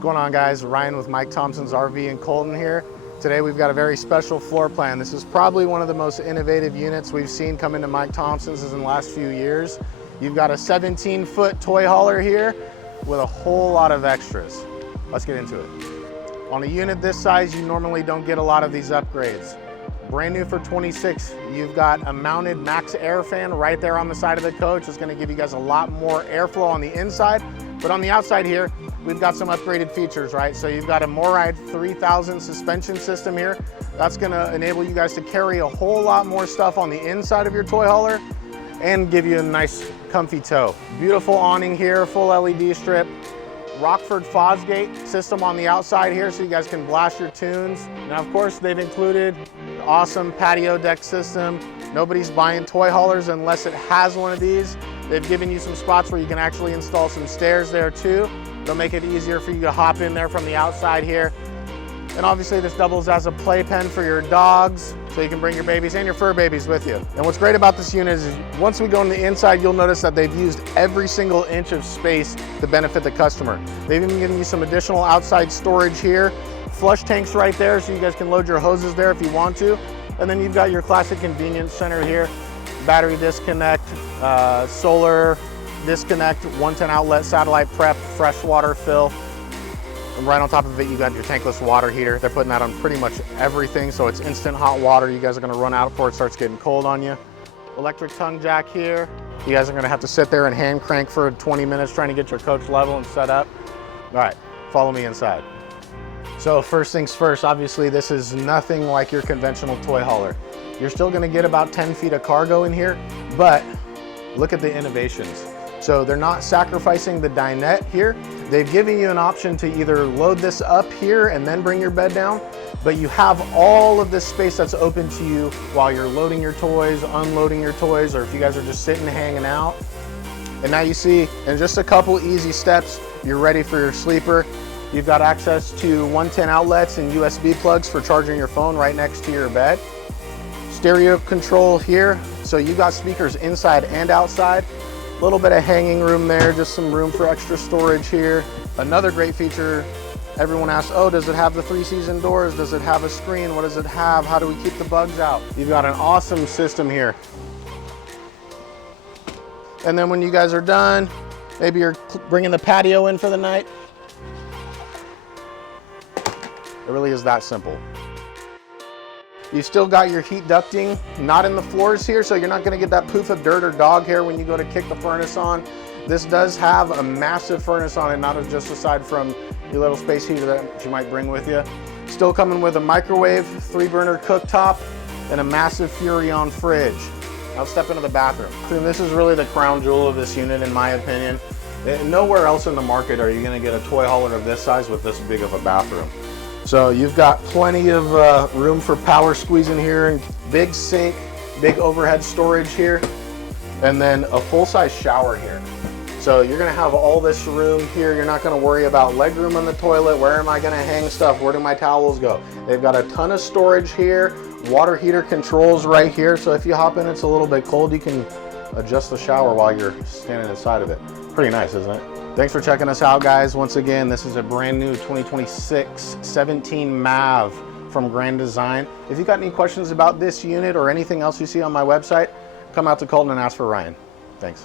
What's going on, guys? Ryan with Mike Thompson's RV in Colton here. Today we've got a very special floor plan. This is probably one of the most innovative units we've seen come into Mike Thompson's in the last few years. You've got a 17-foot toy hauler here with a whole lot of extras. Let's get into it. On a unit this size, you normally don't get a lot of these upgrades. Brand new for 26, you've got a mounted max air fan right there on the side of the coach. It's gonna give you guys a lot more airflow on the inside, but on the outside here, we've got some upgraded features, right? So you've got a MORride 3000 suspension system here. That's gonna enable you guys to carry a whole lot more stuff on the inside of your toy hauler and give you a nice comfy tow. Beautiful awning here, full LED strip. Rockford Fosgate system on the outside here so you guys can blast your tunes. Now, of course, they've included awesome patio deck system. Nobody's buying toy haulers unless it has one of these. They've given you some spots where you can actually install some stairs there too. They'll make it easier for you to hop in there from the outside here. And obviously this doubles as a playpen for your dogs, so you can bring your babies and your fur babies with you. And what's great about this unit is once we go on the inside, you'll notice that they've used every single inch of space to benefit the customer. They've even given you some additional outside storage here. Flush tanks right there, so you guys can load your hoses there if you want to. And then you've got your classic convenience center here. Battery disconnect, solar disconnect, 110 outlet, satellite prep, fresh water fill. And right on top of it, you got your tankless water heater. They're putting that on pretty much everything, so it's instant hot water. You guys are gonna run out before it starts getting cold on you. Electric tongue jack here. You guys are gonna have to sit there and hand crank for 20 minutes trying to get your coach level and set up. All right, follow me inside. So first things first, obviously this is nothing like your conventional toy hauler. You're still gonna get about 10 feet of cargo in here, but look at the innovations. So they're not sacrificing the dinette here. They've given you an option to either load this up here and then bring your bed down, but you have all of this space that's open to you while you're loading your toys, unloading your toys, or if you guys are just sitting hanging out. And now you see, in just a couple easy steps, you're ready for your sleeper. You've got access to 110 outlets and USB plugs for charging your phone right next to your bed. Stereo control here, so you got speakers inside and outside. A little bit of hanging room there, just some room for extra storage here. Another great feature, everyone asks, oh, does it have the 3-season doors? Does it have a screen? What does it have? How do we keep the bugs out? You've got an awesome system here. And then when you guys are done, maybe you're bringing the patio in for the night. It really is that simple. You've still got your heat ducting, not in the floors here, so you're not gonna get that poof of dirt or dog hair when you go to kick the furnace on. This does have a massive furnace on it, not just aside from your little space heater that you might bring with you. Still coming with a microwave, 3-burner cooktop, and a massive Furrion fridge. Now step into the bathroom. And this is really the crown jewel of this unit, in my opinion. Nowhere else in the market are you gonna get a toy hauler of this size with this big of a bathroom. So you've got plenty of room for power squeeze in here, and big sink, big overhead storage here, and then a full-size shower here. So you're gonna have all this room here. You're not gonna worry about leg room on the toilet. Where am I gonna hang stuff? Where do my towels go? They've got a ton of storage here, water heater controls right here. So if you hop in, it's a little bit cold, you can adjust the shower while you're standing inside of it. Pretty nice, isn't it? Thanks for checking us out, guys. Once again, this is a brand new 2026 17 MAV from Grand Design. If you got any questions about this unit or anything else you see on my website, come out to Colton and ask for Ryan. Thanks.